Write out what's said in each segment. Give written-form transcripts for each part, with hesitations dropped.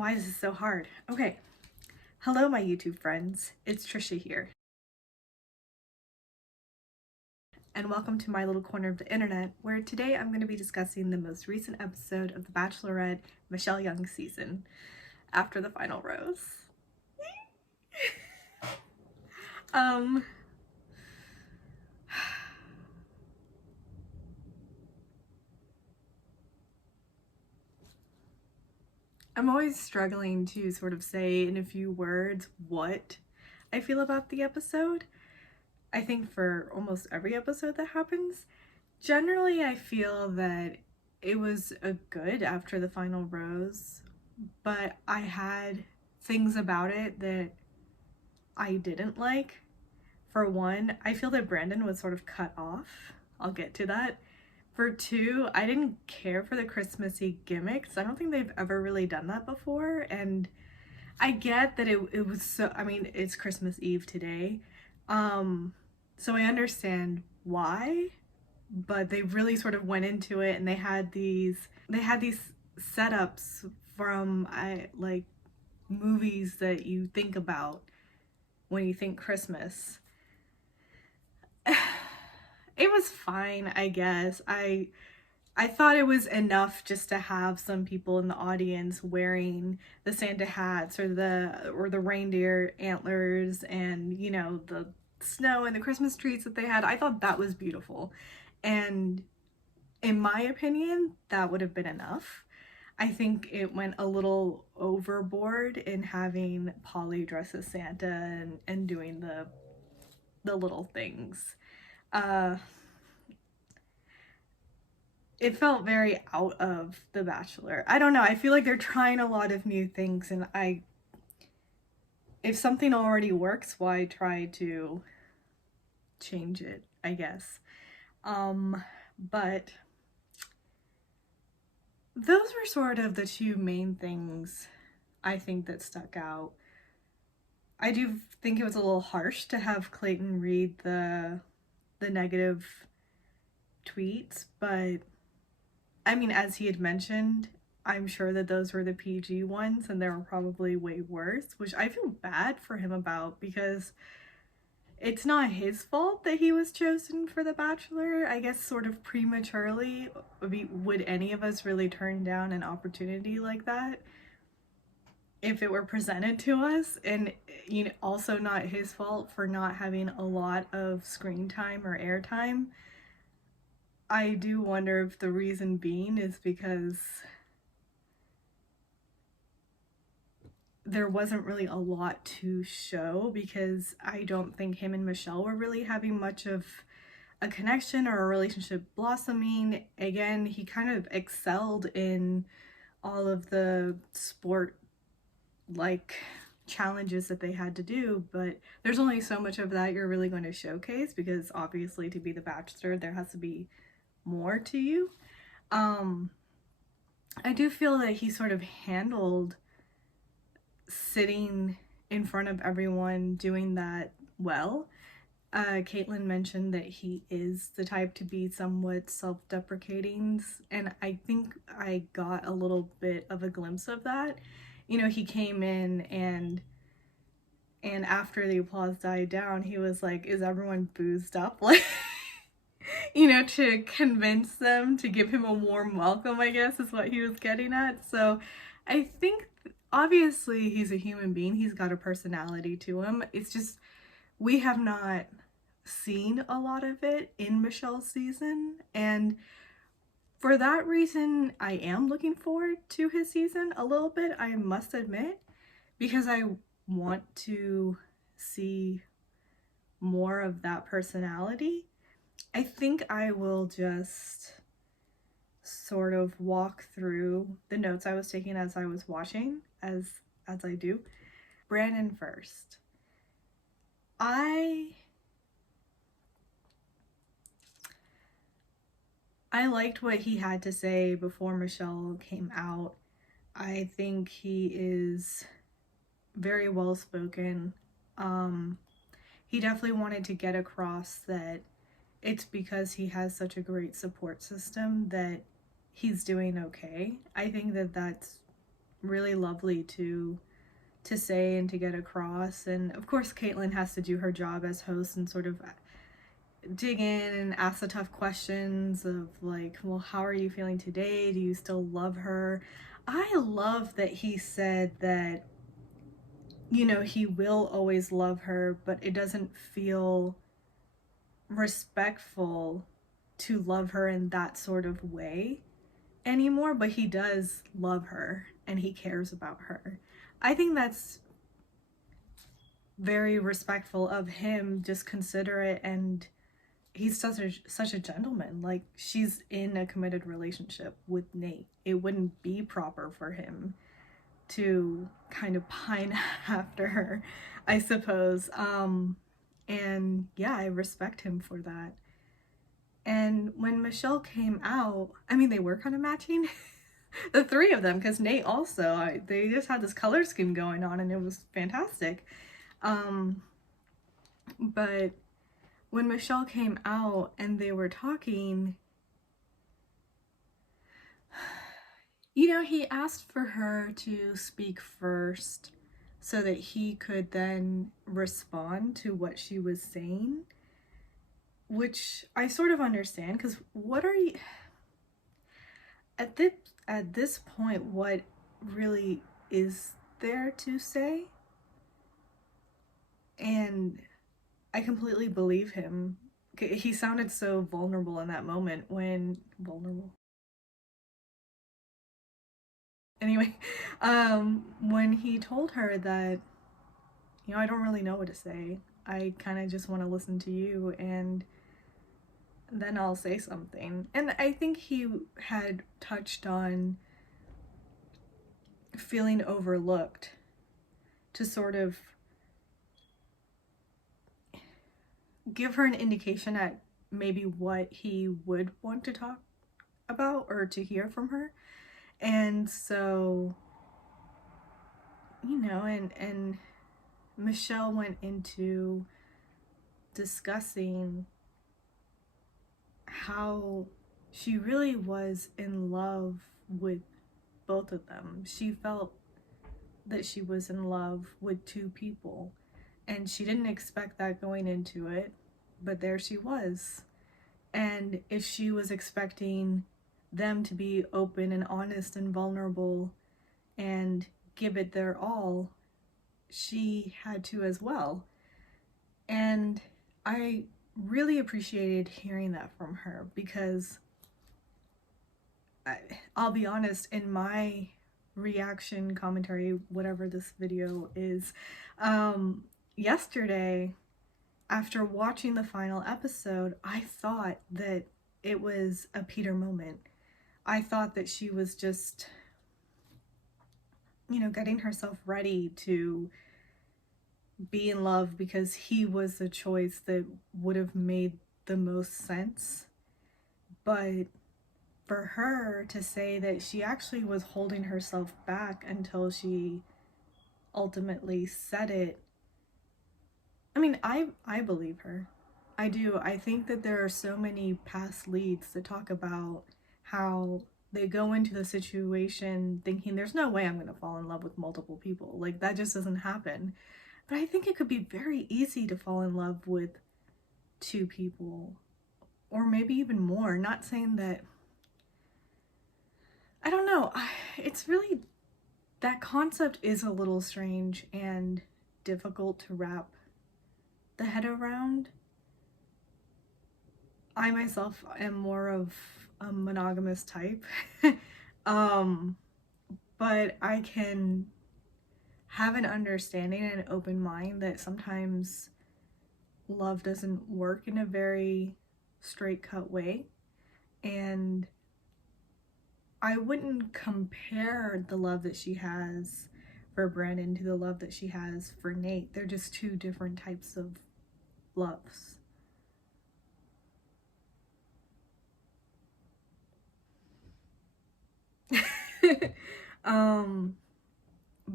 why is this so hard? Okay. Hello, my YouTube friends. It's Trisha here. And welcome to my little corner of the internet, where today I'm going to be discussing the most recent episode of the Bachelorette Michelle Young season, After the Final Rose. I'm always struggling to sort of say in a few words what I feel about the episode. I think for almost every episode that happens, generally I feel that it was a good After the Final Rose, but I had things about it that I didn't like. For one, I feel that Brandon was sort of cut off. I'll get to that. For two, I didn't care for the Christmassy gimmicks. I don't think they've ever really done that before, and I get that it was so, I mean, it's Christmas Eve today, so I understand why, but they really sort of went into it, and they had these setups from like movies that you think about when you think Christmas. It was fine, I guess. I thought it was enough just to have some people in the audience wearing the Santa hats or the reindeer antlers and, you know, the snow and the Christmas trees that they had. I thought that was beautiful. And in my opinion, that would have been enough. I think it went a little overboard in having Polly dress as Santa and doing the little things. It felt very out of The Bachelor. I don't know. I feel like they're trying a lot of new things, and if something already works, why try to change it, I guess. But those were sort of the two main things I think that stuck out. I do think it was a little harsh to have Clayton read the negative tweets, but I mean, as he had mentioned, I'm sure that those were the PG ones and there were probably way worse, which I feel bad for him about because it's not his fault that he was chosen for The Bachelor. I guess sort of prematurely. Would any of us really turn down an opportunity like that if it were presented to us? And, you know, also not his fault for not having a lot of screen time or airtime. I do wonder if the reason being is because there wasn't really a lot to show, because I don't think him and Michelle were really having much of a connection or a relationship blossoming. Again, he kind of excelled in all of the sport like challenges that they had to do, but there's only so much of that you're really going to showcase, because obviously to be the Bachelor there has to be more to you. I do feel that he sort of handled sitting in front of everyone doing that well. Caitlin mentioned that he is the type to be somewhat self-deprecating, and I think I got a little bit of a glimpse of that. You know, he came in and after the applause died down, he was like, is everyone boozed up? Like, you know, to convince them to give him a warm welcome, I guess is what he was getting at. So I think obviously he's a human being. He's got a personality to him. It's just we have not seen a lot of it in Michelle's season. And for that reason, I am looking forward to his season a little bit, I must admit, because I want to see more of that personality. I think I will just sort of walk through the notes I was taking as I was watching, as I do. Brandon first. I liked what he had to say before Michelle came out. I think he is very well spoken. He definitely wanted to get across that it's because he has such a great support system that he's doing okay. I think that that's really lovely to say and to get across. And of course Caitlyn has to do her job as host and sort of dig in and ask the tough questions of like, well, how are you feeling today? Do you still love her? I love that he said that, you know, he will always love her, but it doesn't feel respectful to love her in that sort of way anymore, but he does love her and he cares about her. I think that's very respectful of him, just considerate, and he's such a gentleman. Like, she's in a committed relationship with Nate. It wouldn't be proper for him to kind of pine after her, I suppose. And yeah, I respect him for that. And when Michelle came out, I mean, they were kind of matching. The three of them, because Nate also, they just had this color scheme going on and it was fantastic. But when Michelle came out and they were talking, you know, he asked for her to speak first so that he could then respond to what she was saying, which I sort of understand, because what are you at this point, what really is there to say? And I completely believe him. He sounded so vulnerable in that moment anyway, when he told her that, you know, I don't really know what to say. I kind of just want to listen to you and then I'll say something. And I think he had touched on feeling overlooked, to sort of give her an indication at maybe what he would want to talk about or to hear from her. And so, you know, and Michelle went into discussing how she really was in love with both of them. She felt that she was in love with two people, and she didn't expect that going into it, but there she was. And if she was expecting them to be open and honest and vulnerable and give it their all, she had to as well. And I really appreciated hearing that from her, because I'll be honest, in my reaction commentary, whatever this video is, yesterday, after watching the final episode, I thought that it was a Peter moment. I thought that she was just, you know, getting herself ready to be in love because he was the choice that would have made the most sense. But for her to say that she actually was holding herself back until she ultimately said it, I mean, I believe her. I do. I think that there are so many past leads that talk about how they go into the situation thinking there's no way I'm going to fall in love with multiple people. Like, that just doesn't happen. But I think it could be very easy to fall in love with two people, or maybe even more. Not saying that, I don't know. It's really, that concept is a little strange and difficult to wrap the head around. I myself am more of a monogamous type. But I can have an understanding and an open mind that sometimes love doesn't work in a very straight cut way. And I wouldn't compare the love that she has for Brandon to the love that she has for Nate. They're just two different types of loves.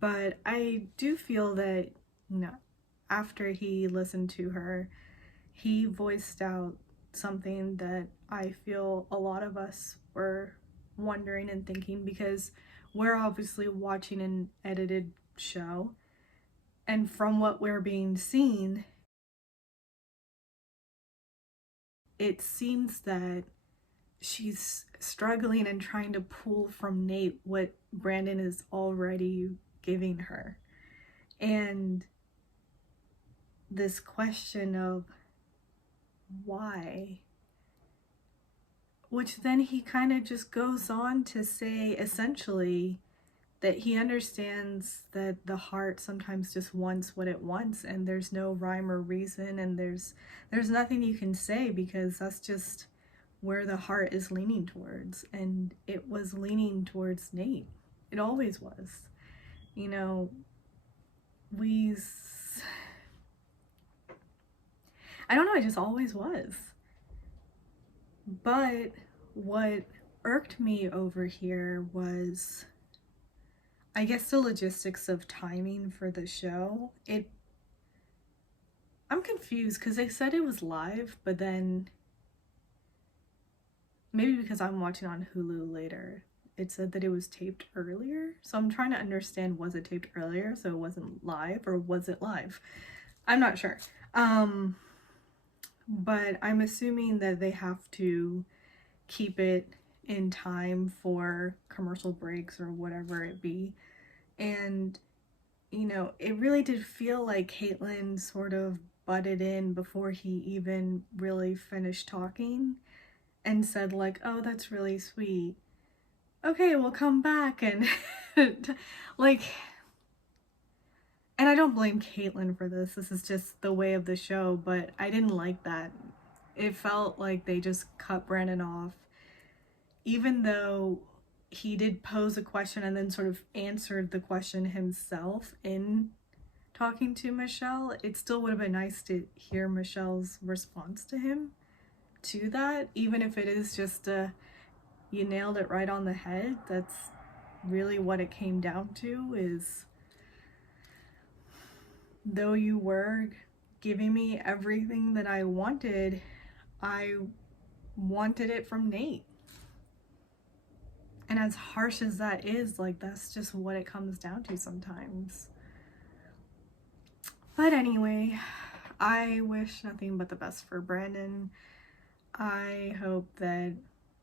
But I do feel that, you know, after he listened to her, he voiced out something that I feel a lot of us were wondering and thinking, because we're obviously watching an edited show, and from what we're being seen, it seems that she's struggling and trying to pull from Nate what Brandon is already giving her. And this question of why, which then he kind of just goes on to say essentially that he understands that the heart sometimes just wants what it wants, and there's no rhyme or reason, and there's nothing you can say, because that's just where the heart is leaning towards. And it was leaning towards Nate. It always was. You know, I don't know, it just always was. But what irked me over here was, I guess, the logistics of timing for the show. I'm confused because they said it was live, but then maybe because I'm watching on Hulu later, it said that it was taped earlier. So I'm trying to understand, was it taped earlier so it wasn't live, or was it live? I'm not sure. But I'm assuming that they have to keep it in time for commercial breaks or whatever it be. And, you know, it really did feel like Caitlyn sort of butted in before he even really finished talking and said like, oh, that's really sweet. Okay, we'll come back. And like, and I don't blame Caitlyn for this. This is just the way of the show, but I didn't like that. It felt like they just cut Brandon off, even though he did pose a question and then sort of answered the question himself in talking to Michelle. It still would have been nice to hear Michelle's response to him to that, even if it is just you nailed it right on the head. That's really what it came down to, is though you were giving me everything that I wanted it from Nate. And as harsh as that is, like, that's just what it comes down to sometimes. But anyway, I wish nothing but the best for Brandon. I hope that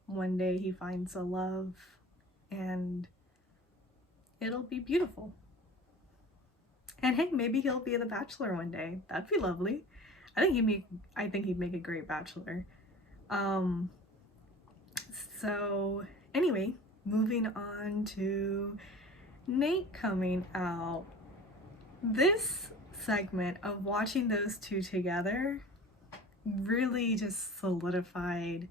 one day he finds a love and it'll be beautiful. And hey, maybe he'll be the Bachelor one day. That'd be lovely. I think he'd make a great Bachelor. So anyway, moving on to Nate coming out. This segment of watching those two together really just solidified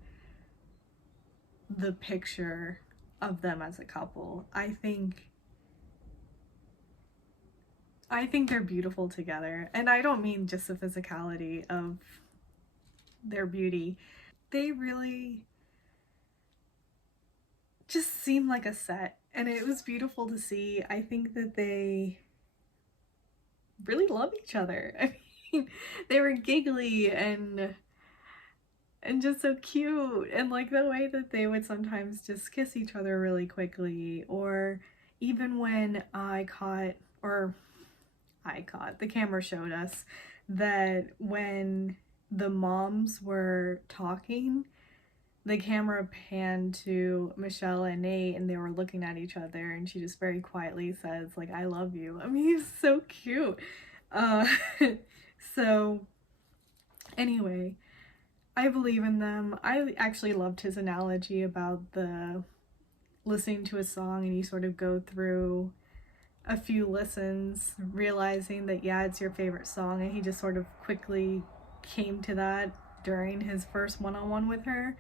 the picture of them as a couple. I think they're beautiful together, and I don't mean just the physicality of their beauty. They really just seem like a set, and it was beautiful to see. I think that they really love each other. I mean, they were giggly and just so cute, and like the way that they would sometimes just kiss each other really quickly, or even when the camera showed us that when the moms were talking, the camera panned to Michelle and Nate, and they were looking at each other, and she just very quietly says like, I love you. I mean, he's so cute. So anyway, I believe in them. I actually loved his analogy about the listening to a song and you sort of go through a few listens realizing that, yeah, it's your favorite song, and he just sort of quickly came to that during his first one-on-one with her.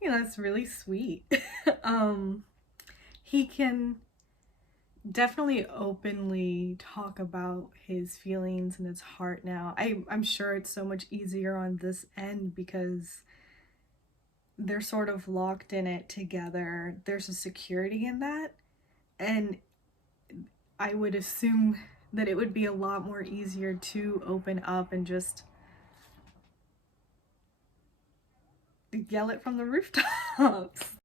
You know, that's really sweet. He can definitely openly talk about his feelings and his heart now. I'm sure it's so much easier on this end because they're sort of locked in it together. There's a security in that, and I would assume that it would be a lot more easier to open up and just yell it from the rooftops.